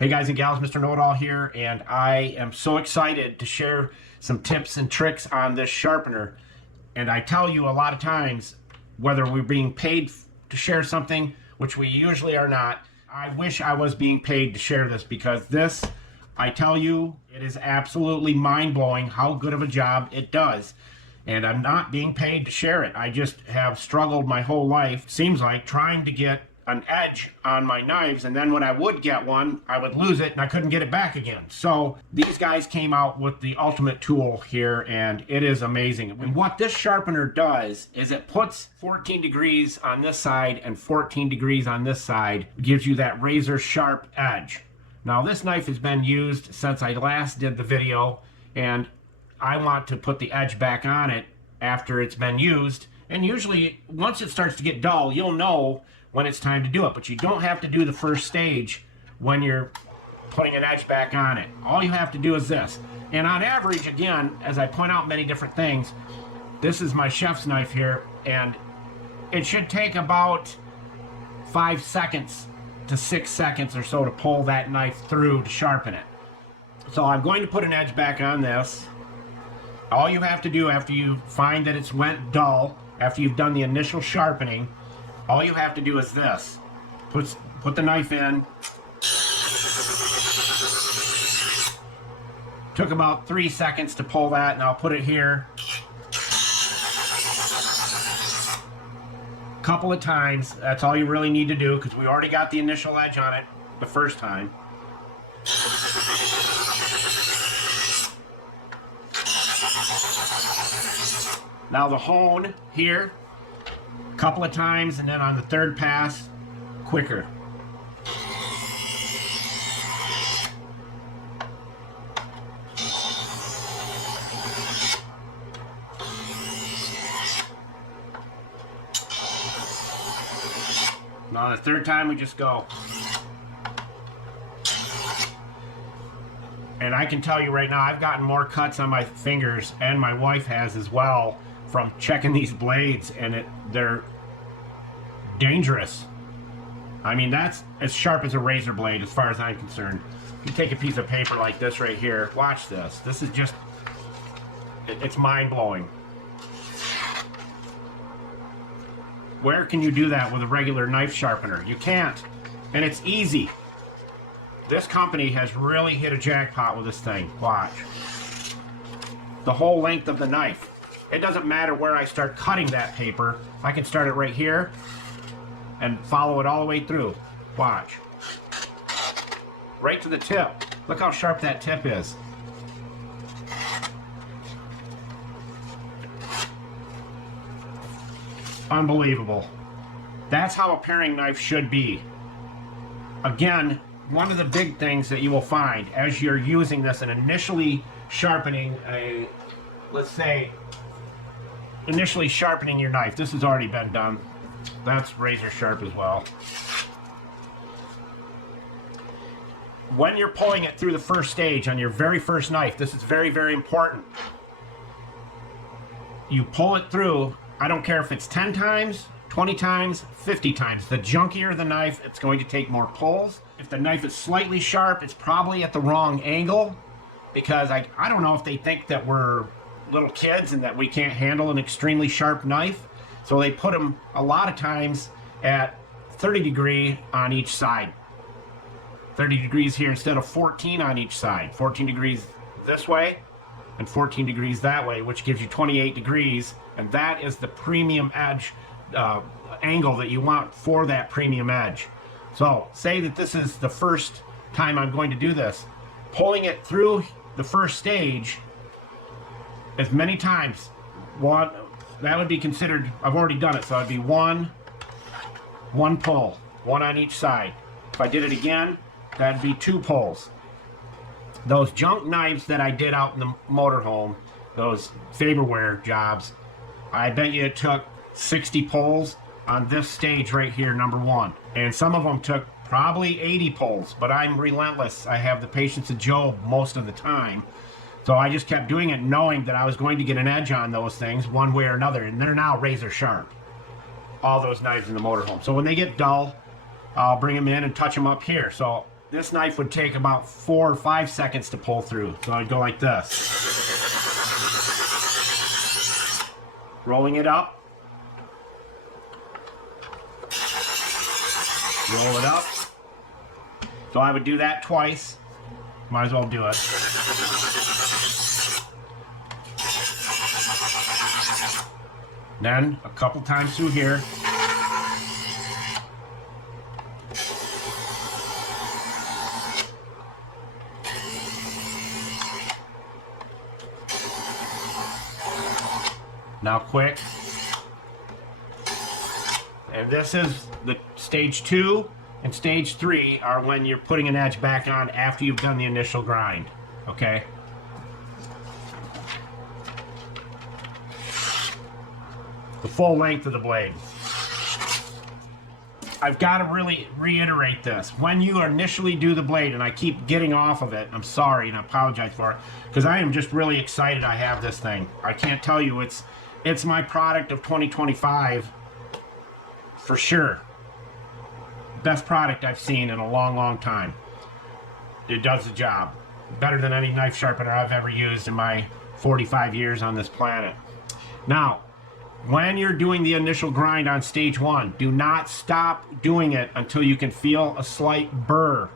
Hey guys and gals, Mr. Know-It-All here, and I am so excited to share some tips and tricks on this sharpener. And I tell you a lot of times, whether we're being paid to share something, which we usually are not, I wish I was being paid to share this, because this, I tell you, it is absolutely mind-blowing how good of a job it does. And I'm not being paid to share it. I just have struggled my whole life, seems like, trying to get an edge on my knives, and then when I would get one, I would lose it and I couldn't get it back again. So these guys came out with the ultimate tool here, and it is amazing. And what this sharpener does is it puts 14 degrees on this side and 14 degrees on this side, gives you that razor sharp edge. Now this knife has been used since I last did the video, and I want to put the edge back on it after it's been used. And usually once it starts to get dull, you'll know when it's time to do it, but you don't have to do the first stage when you're putting an edge back on it. All you have to do is this. And on average, again, as I point out many different things, this is my chef's knife here, and it should take about 5 seconds to 6 seconds or so to pull that knife through to sharpen it. So I'm going to put an edge back on this. All you have to do after you find that it's went dull, after you've done the initial sharpening, all you have to do is this. Put the knife in. Took about 3 seconds to pull that, and I'll put it here. Couple of times, that's all you really need to do, because we already got the initial edge on it the first time. Now the hone here, couple of times, and then on the third pass, quicker. Now on the third time, we just go. And I can tell you right now, I've gotten more cuts on my fingers, and my wife has as well, from checking these blades, and they're dangerous. I mean, that's as sharp as a razor blade as far as I'm concerned. You take a piece of paper like this right here, watch this. This is just, it's mind-blowing. Where can you do that with a regular knife sharpener? You can't, and it's easy. This company has really hit a jackpot with this thing. Watch. The whole length of the knife. It doesn't matter where I start cutting that paper. I can start it right here and follow it all the way through. Watch. Right to the tip. Look how sharp that tip is. Unbelievable. That's how a paring knife should be. Again, one of the big things that you will find as you're using this and initially sharpening a, let's say, initially sharpening your knife. This has already been done. That's razor sharp as well. When you're pulling it through the first stage on your very first knife, this is very, very important. You pull it through, I don't care if it's 10 times, 20 times, 50 times. The junkier the knife, it's going to take more pulls. If the knife is slightly sharp, it's probably at the wrong angle, because I don't know if they think that we're little kids and that we can't handle an extremely sharp knife. So they put them a lot of times at 30 degree on each side. 30 degrees here instead of 14 on each side. 14 degrees this way and 14 degrees that way, which gives you 28 degrees. And that is the premium edge angle that you want for that premium edge. So say that this is the first time I'm going to do this. Pulling it through the first stage as many times, that would be considered, I've already done it, so it'd be one pull, one on each side. If I did it again, that'd be 2 pulls. Those junk knives that I did out in the motorhome, those Faberware jobs, I bet you it took 60 pulls on this stage right here, number 1. And some of them took probably 80 pulls, but I'm relentless. I have the patience of Job most of the time. So I just kept doing it, knowing that I was going to get an edge on those things one way or another, and they're now razor sharp. All those knives in the motorhome. So when they get dull, I'll bring them in and touch them up here. So This knife would take about 4 or 5 seconds to pull through. So I'd go like this. Rolling it up. Roll it up. So I would do that twice. Might as well do it. Then a couple times through here. Now quick. And this is the stage 2 and stage 3 are when you're putting an edge back on after you've done the initial grind. Okay? The full length of the blade. I've got to really reiterate this. When you initially do the blade, and I keep getting off of it, I'm sorry and I apologize for it, because I am just really excited I have this thing. I can't tell you, it's my product of 2025 for sure. Best product I've seen in a long, long time. It does the job. Better than any knife sharpener I've ever used in my 45 years on this planet. Now, when you're doing the initial grind on stage 1, do not stop doing it until you can feel a slight burr.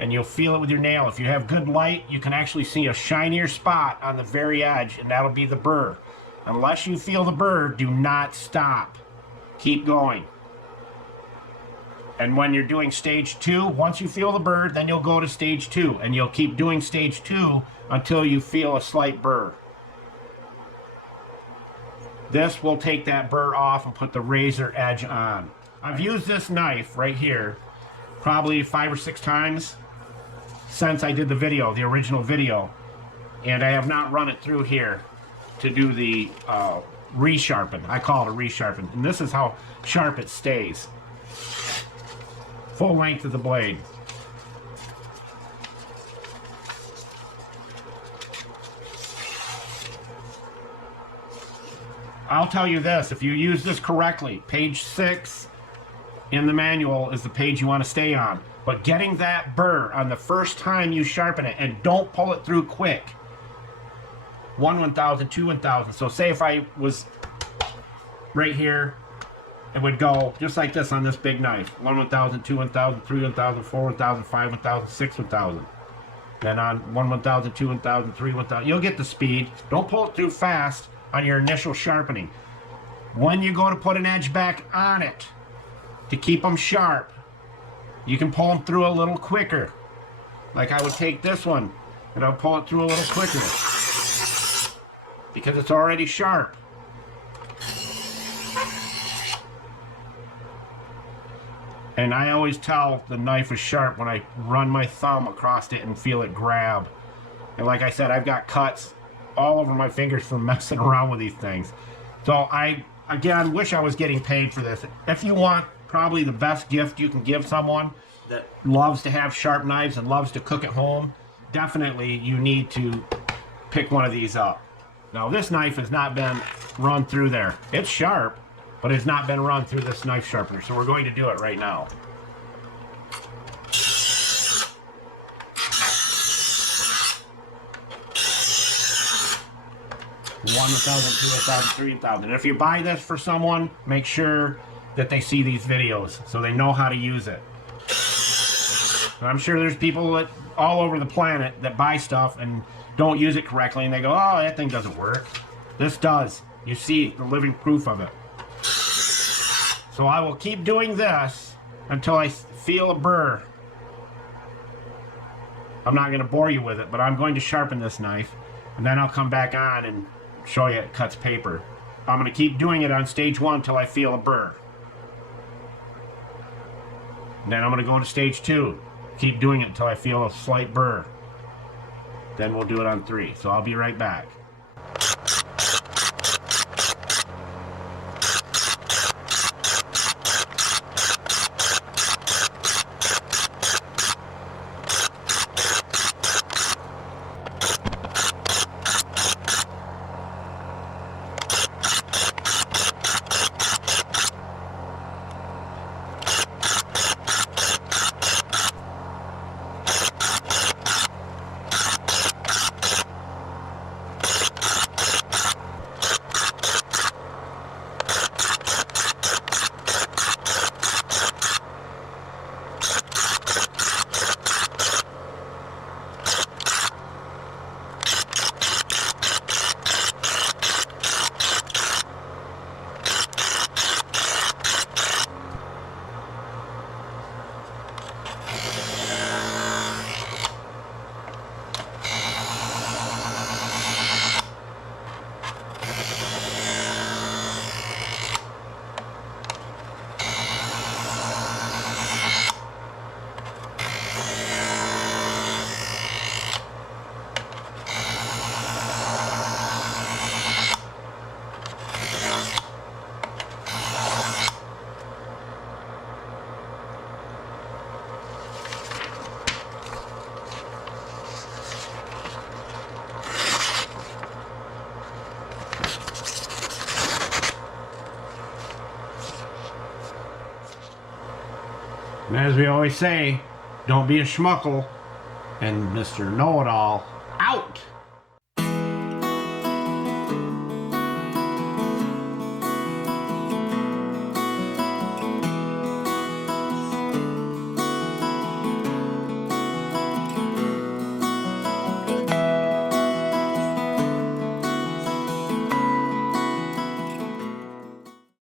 And you'll feel it with your nail. If you have good light, you can actually see a shinier spot on the very edge, and that'll be the burr. Unless you feel the burr, do not stop. Keep going. And when you're doing stage 2, once you feel the burr, then you'll go to stage 2. And you'll keep doing stage 2 until you feel a slight burr. This will take that burr off and put the razor edge on. I've used this knife right here probably 5 or 6 times since I did the video, the original video. And I have not run it through here to do the resharpen. I call it a resharpen. And this is how sharp it stays. Full length of the blade. I'll tell you this, if you use this correctly, page 6 in the manual is the page you want to stay on. But getting that burr on the first time you sharpen it, and don't pull it through quick. 1/1000, 2/1000. So say if I was right here, it would go just like this on this big knife. 1/1000, 2/1000, 3/1000, 4/1000, 5/1000, 6/1000. Then on 1/1000, 2/1000, 3/1000. You'll get the speed. Don't pull it through fast on your initial sharpening. When you go to put an edge back on it to keep them sharp, you can pull them through a little quicker. Like I would take this one and I'll pull it through a little quicker because it's already sharp. And I always tell the knife is sharp when I run my thumb across it and feel it grab. And like I said, I've got cuts all over my fingers from messing around with these things. So I, again, wish I was getting paid for this. If you want probably the best gift you can give someone that loves to have sharp knives and loves to cook at home, definitely you need to pick one of these up. Now this knife has not been run through there. It's sharp, but it's not been run through this knife sharpener. So we're going to do it right now. 1,000, 2,000, 3,000. If you buy this for someone, make sure that they see these videos so they know how to use it. I'm sure there's people that all over the planet that buy stuff and don't use it correctly, and they go, oh, that thing doesn't work. This does. You see the living proof of it. So I will keep doing this until I feel a burr. I'm not going to bore you with it, but I'm going to sharpen this knife, and then I'll come back on and show you it cuts paper. I'm going to keep doing it on stage 1 until I feel a burr. And then I'm going to go to stage 2. Keep doing it until I feel a slight burr. Then we'll do it on 3. So I'll be right back. And as we always say, don't be a schmuckle. And Mr. Know-It-All, out!